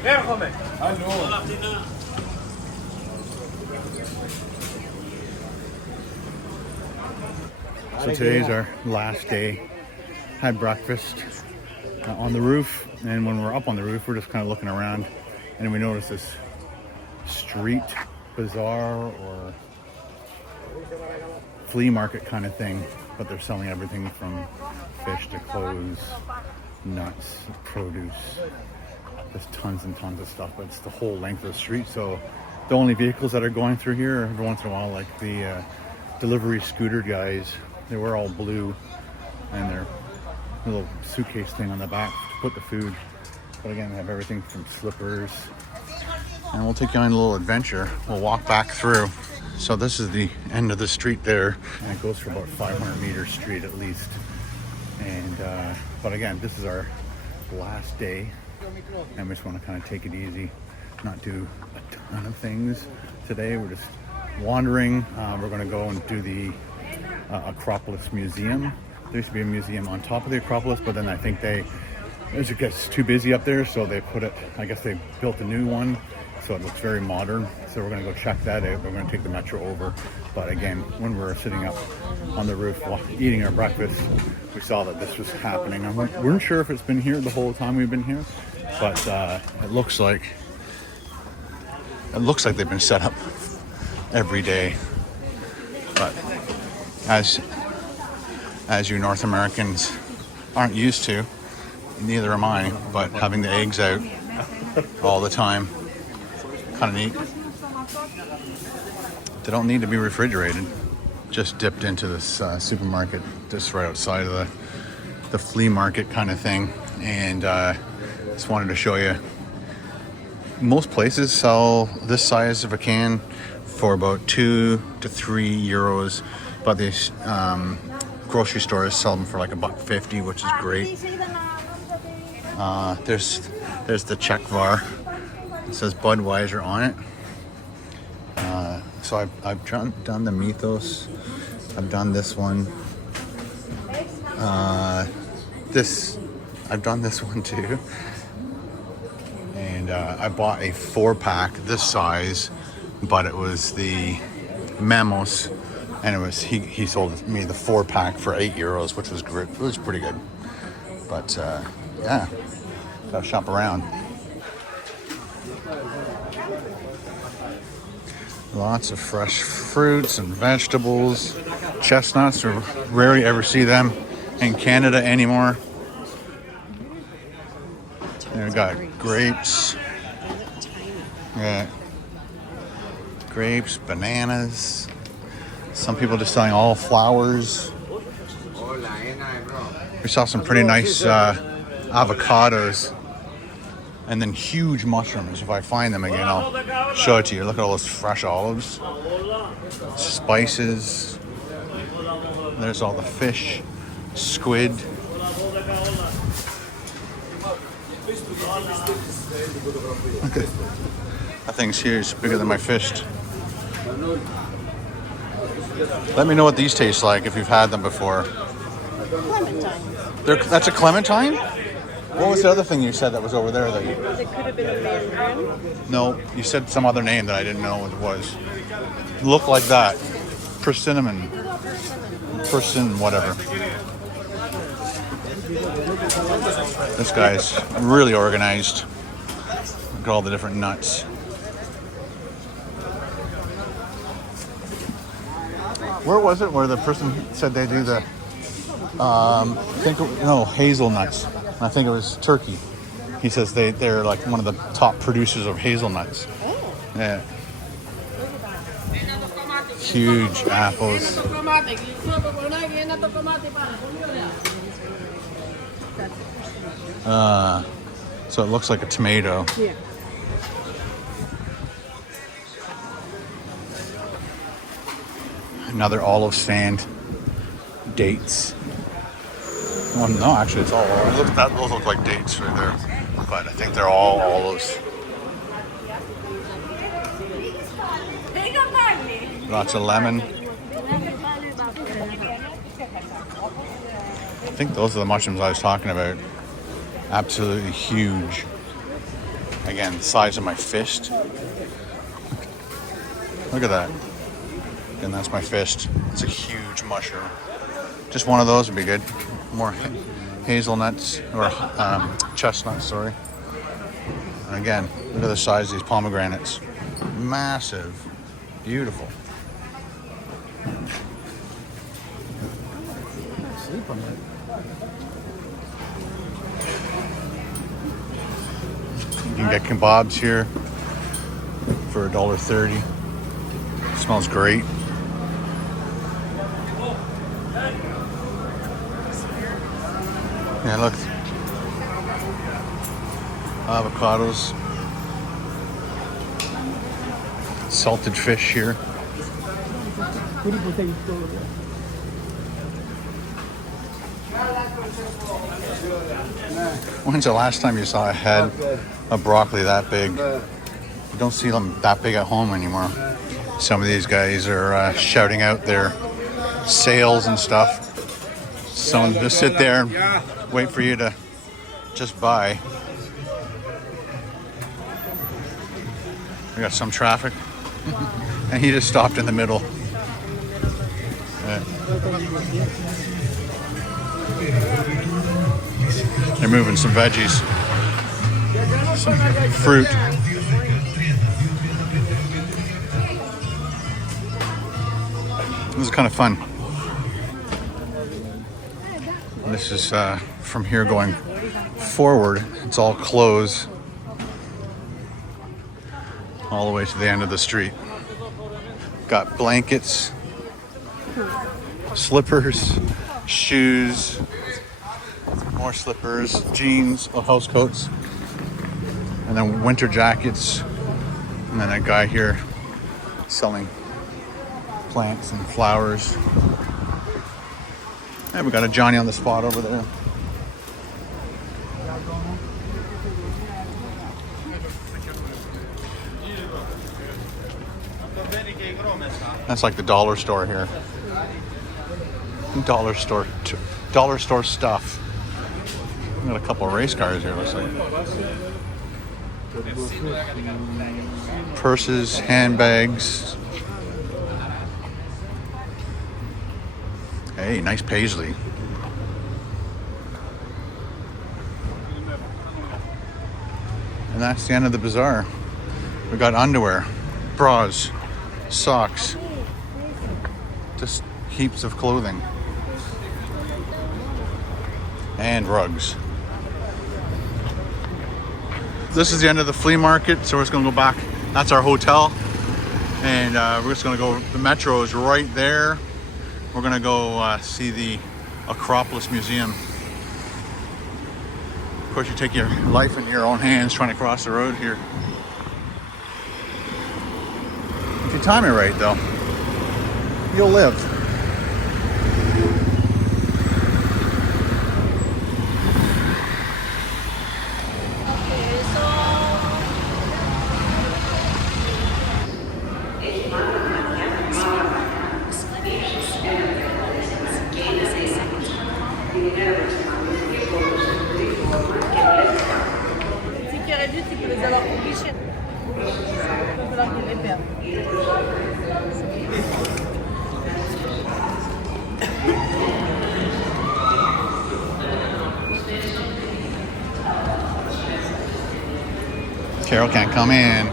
So today's our last day. Had breakfast on the roof, and when we're up on the roof, we're just kind of looking around, and we notice this street bazaar or flea market kind of thing, but they're selling everything from fish to clothes, nuts, produce. There's tons and tons of stuff, but it's the whole length of the street. So the only vehicles that are going through here every once in a while, like the delivery scooter guys, they were all blue, and their little suitcase thing on the back to put the food. But again, they have everything from slippers. And we'll take you on a little adventure. We'll walk back through. So this is the end of the street there, and it goes for about 500 meter street at least. And but again, this is our last day, and we just want to kind of take it easy, not do a ton of things today. We're just wandering. We're going to go and do the Acropolis Museum. There used to be a museum on top of the Acropolis, but then I think as it gets too busy up there, so they put it, I guess they built a new one, so it looks very modern. So we're going to go check that out. We're going to take the metro over. But again, when we were sitting up on the roof eating our breakfast, we saw that this was happening. We weren't sure if it's been here the whole time we've been here, but it looks like they've been set up every day. But as you North Americans aren't used to, neither am I, but having the eggs out all the time, kind of neat. They don't need to be refrigerated. Just dipped into this supermarket just right outside of the flea market kind of thing, and just wanted to show you. Most places sell this size of a can for about 2 to 3 euros, but these grocery stores sell them for like $1.50, which is great. There's the Czech var. It says Budweiser on it. So I've done the Mythos. I've done this one. I've done this one too. And I bought a 4-pack this size, but it was the Memos, and it was he sold me the 4-pack for 8 euros, which was great. It was pretty good. But yeah, gotta shop around. Lots of fresh fruits and vegetables. Chestnuts, we rarely ever see them in Canada anymore. We've got grapes. Yeah. Grapes, bananas. Some people just selling all flowers. We saw some pretty nice avocados. And then huge mushrooms. If I find them again, I'll show it to you. Look at all those fresh olives. Spices. There's all the fish. Squid. Okay. That thing's huge. Bigger than my fist. Let me know what these taste like if you've had them before. Clementine. That's a clementine? What was the other thing you said that was over there? It could have been a mandarin. No, you said some other name that I didn't know what it was. Look like that. Persimmon. Persimmon, whatever. This guy's really organized. Look at all the different nuts. Where was it where the person said they do the, hazelnuts. I think it was Turkey. He says they're like one of the top producers of hazelnuts. Oh. Yeah. Huge apples. So it looks like a tomato. Yeah. Another olive stand. Dates. Well, no, actually, it's all olives. Those look like dates right there. But I think they're all olives. Lots of lemon. I think those are the mushrooms I was talking about. Absolutely huge. Again, the size of my fist. Look at that. And that's my fist. It's a huge mushroom. Just one of those would be good. More hazelnuts, or chestnuts, sorry. And again, look at the size of these pomegranates. Massive. Beautiful. You can get kebabs here for $1.30. Smells great. Yeah, look. Avocados. Salted fish here. When's the last time you saw a head of broccoli that big? You don't see them that big at home anymore. Some of these guys are shouting out their sales and stuff. Some of them just sit there and wait for you to just buy. We got some traffic. And he just stopped in the middle. Yeah. They're moving some veggies, some fruit. This is kind of fun. This is from here going forward. It's all clothes all the way to the end of the street. Got blankets, slippers, shoes, more slippers, jeans, house coats, and then winter jackets. And then a guy here selling plants and flowers. And we got a Johnny on the spot over there. That's like the dollar store here. Dollar store stuff. We got a couple of race cars here, looks like. Purses, handbags. Hey, nice paisley. And that's the end of the bazaar. We got underwear, bras, socks, just heaps of clothing. And rugs. This is the end of the flea market, so we're just gonna go back. That's our hotel. And we're just gonna go, the metro is right there. We're gonna go see the Acropolis Museum. Of course, you take your life in your own hands trying to cross the road here. If you time it right, though, you'll live. Carol can't come in.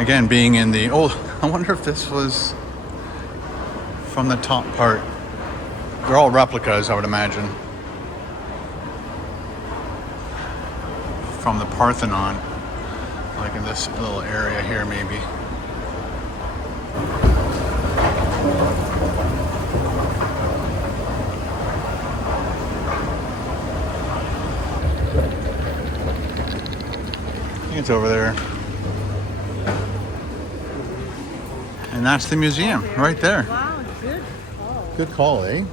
Again, being in the, oh, I wonder if this was from the top part. They're all replicas, I would imagine. From the Parthenon. Like in this little area here, maybe. I think it's over there. And that's the museum right there. Wow, good call. Good call, eh?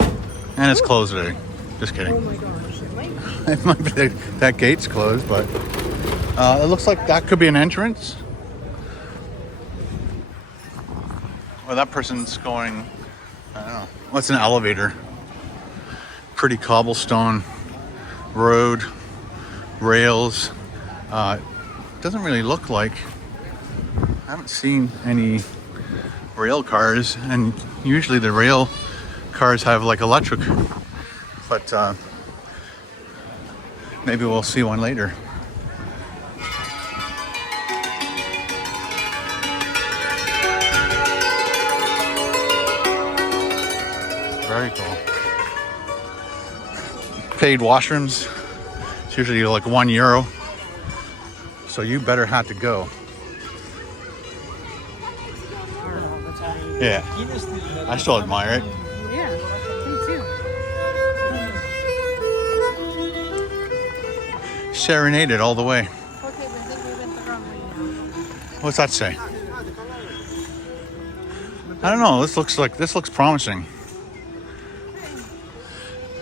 And it's closed today. Just kidding. Oh my gosh, it might be. It might be that gate's closed, but it looks like that could be an entrance. Or that person's going, I don't know. What's an elevator? Pretty cobblestone road, rails. Doesn't really look like, I haven't seen any rail cars, and usually the rail cars have like electric, but maybe we'll see one later. Very cool. Paid washrooms. It's usually like €1, so you better have to go. Yeah, I still admire it. Yeah, me too. Serenaded all the way. Okay, but I think we went the wrong way now. What's that say? I don't know. This looks promising.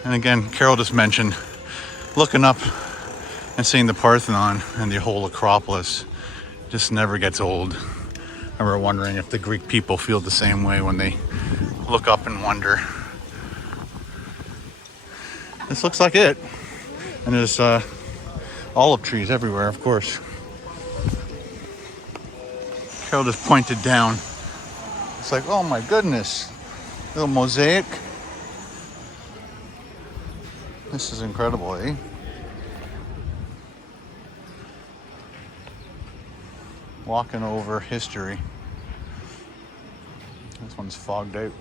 And again, Carol just mentioned looking up and seeing the Parthenon and the whole Acropolis just never gets old. And we're wondering if the Greek people feel the same way when they look up and wonder. This looks like it. And there's olive trees everywhere, of course. Carol just pointed down. It's like, oh my goodness. Little mosaic. This is incredible, eh? Walking over history. This one's fogged out.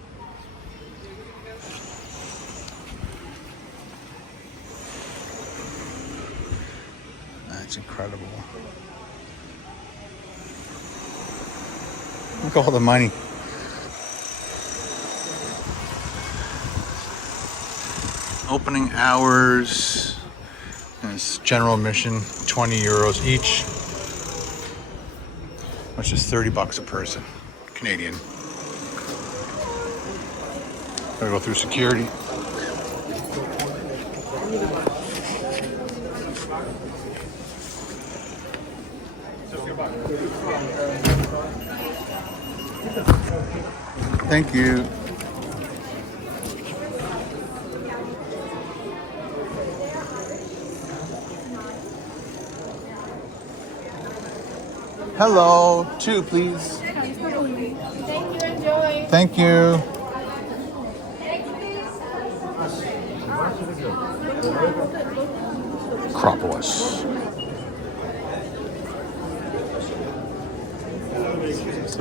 That's incredible. Look at all the money. Opening hours. And it's general admission, €20 each, which is $30 a person, Canadian. Gotta go through security. Thank you. Hello, 2 please. Thank you, enjoy. Thank you. Acropolis.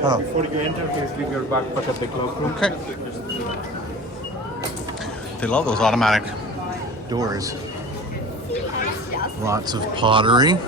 Oh. Before you enter, please leave your backpack at the cloakroom. Okay. They love those automatic doors. Lots of pottery.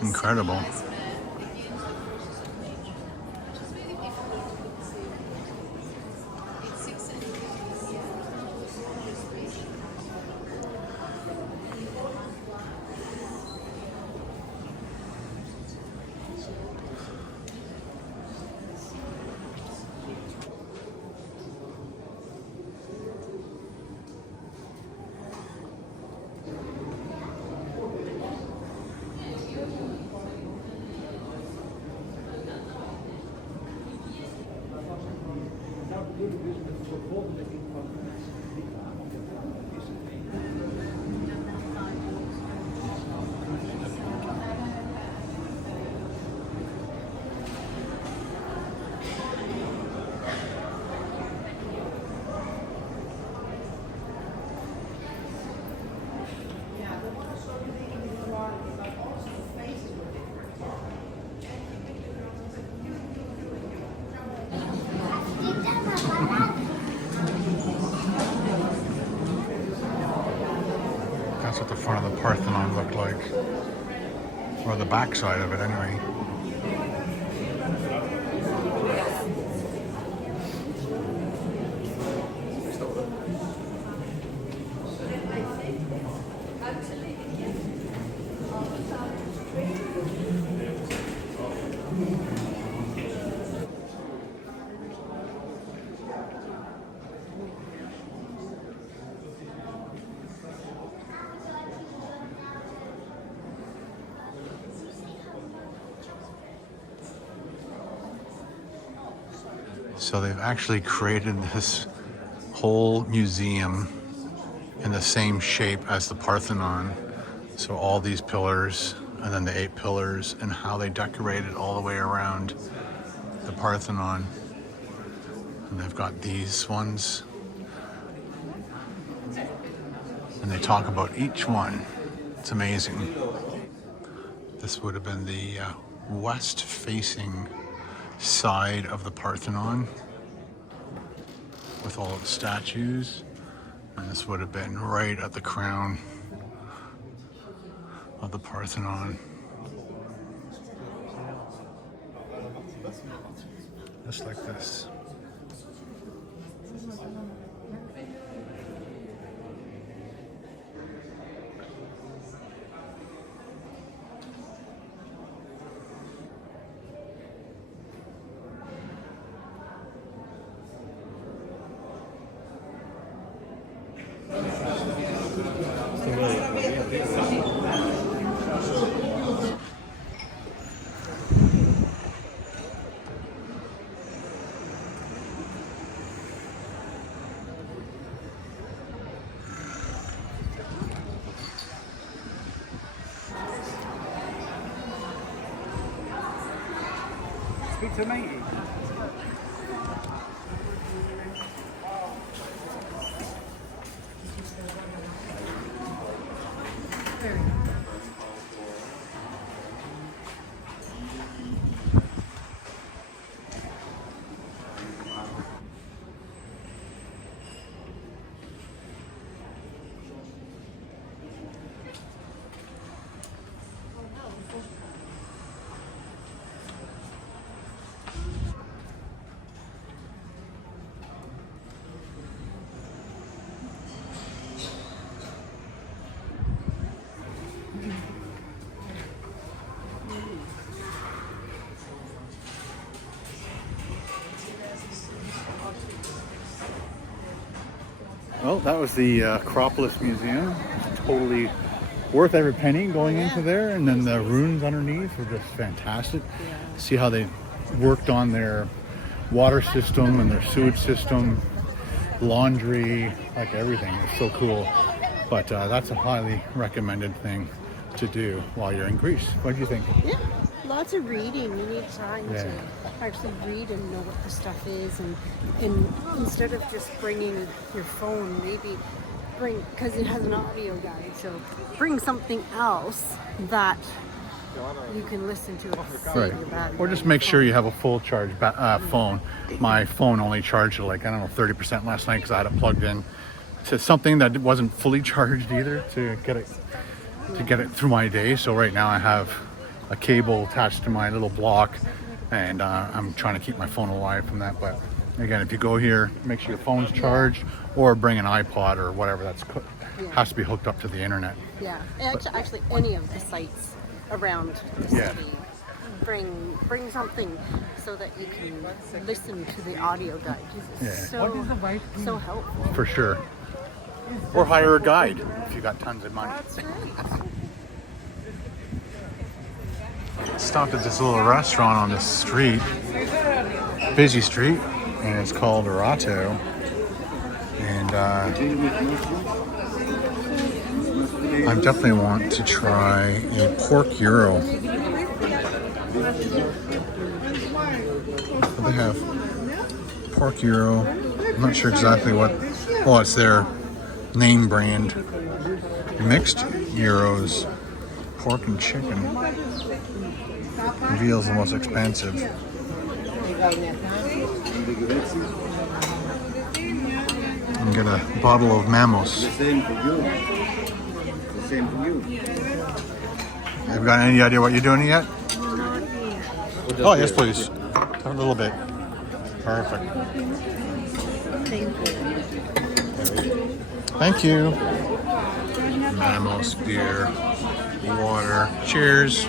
Incredible. That's what the front of the Parthenon looked like. Or the back side of it, anyway. So they've actually created this whole museum in the same shape as the Parthenon. So all these pillars and then the 8 pillars and how they decorated all the way around the Parthenon. And they've got these ones. And they talk about each one. It's amazing. This would have been the west-facing side of the Parthenon with all of the statues, and this would have been right at the crown of the Parthenon. Just like this. Speak to me. Well, that was the Acropolis Museum. It's totally worth every penny going into there. And then the ruins underneath are just fantastic. See how they worked on their water system and their sewage system, laundry, like everything. It's so cool. But that's a highly recommended thing to do while you're in Greece. What do you think? Yeah, lots of reading. You need time to actually read and know what the stuff is, and instead of just bringing your phone, maybe bring, because it has an audio guide, so bring something else that you can listen to it. Right. Or just make sure you have a full charge phone. My phone only charged like, I don't know, 30% last night because I had it plugged in to something that wasn't fully charged either to get it through my day. So right now I have a cable attached to my little block, and I'm trying to keep my phone alive from that. But again, if you go here, make sure your phone's charged, or bring an iPod or whatever has to be hooked up to the internet. Yeah, actually any of the sites around the city. Bring something so that you can listen to the audio guide. It's so helpful. For sure. Or hire a guide if you got tons of money. That's right. Stopped at this little restaurant on this street, busy street, and it's called Orato. And I definitely want to try a pork gyro. What they have? Pork gyro. I'm not sure exactly what. Oh, it's their name brand. Mixed gyros, pork and chicken. Veal's the most expensive. And get a bottle of Mamos. Same to you. Have you got any idea what you're doing yet? Not yet. Oh, yes, please. A little bit. Perfect. Thank you. Thank you. Mammals, beer, water. Cheers.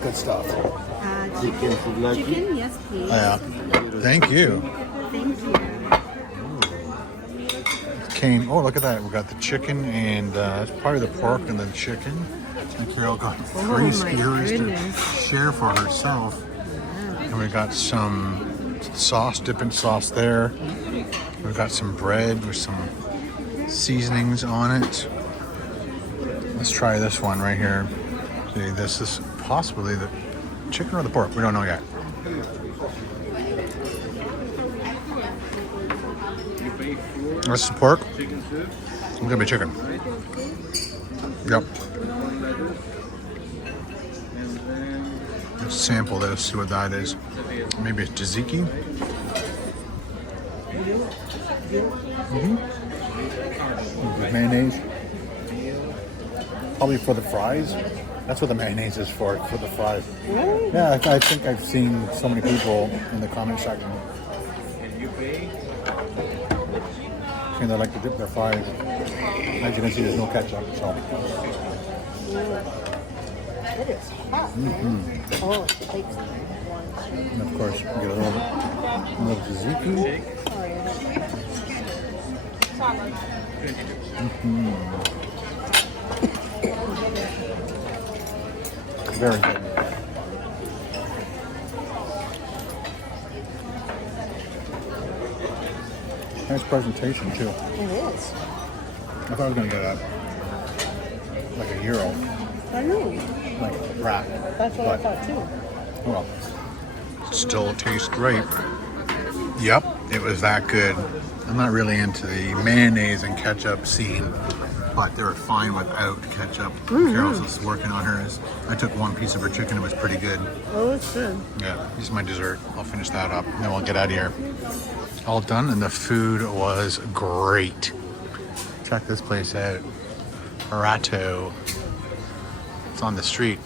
Good stuff. Chicken, souvlaki. Chicken, yes, please. Yeah. Thank you. Thank you. Came. Oh, look at that. We got the chicken and it's probably the pork and the chicken. And Carol got Oh, three my skewers to goodness. share for herself. And we got some sauce, dipping sauce there. We've got some bread with some seasonings on it. Let's try this one right here. See, this is possibly the chicken or the pork. We don't know yet. This is pork. It's gonna be chicken. Yep. Let's sample this, see what that is. Maybe it's tzatziki. With mayonnaise. Probably for the fries. That's what the mayonnaise is for the fries. Really? Yeah, I think I've seen so many people in the comment section. And they like to dip their fries. As you can see, there's no ketchup, so. It is hot. Oh, it takes one. And of course, we get a little tzatziki. Very good. Nice presentation too. It is. I thought I was gonna get like a gyro, I know. like wrap. That's what I thought too. Well, still tastes great. Yep, it was that good. I'm not really into the mayonnaise and ketchup scene, but they were fine without ketchup. Carol's just working on hers. I took one piece of her chicken. It was pretty good. Oh, it's good. Yeah, this is my dessert. I'll finish that up, and then we'll get out of here. All done, and the food was great. Check this place out. Ratto. It's on the street.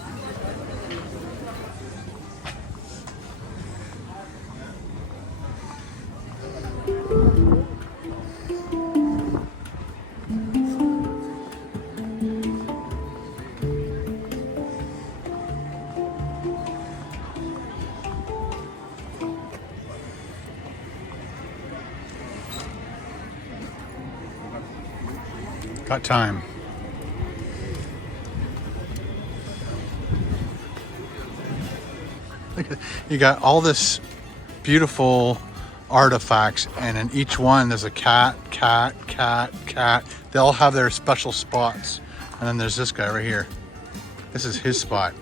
Got time. You got all this beautiful artifacts, and in each one there's a cat. They all have their special spots. And then there's this guy right here. This is his spot.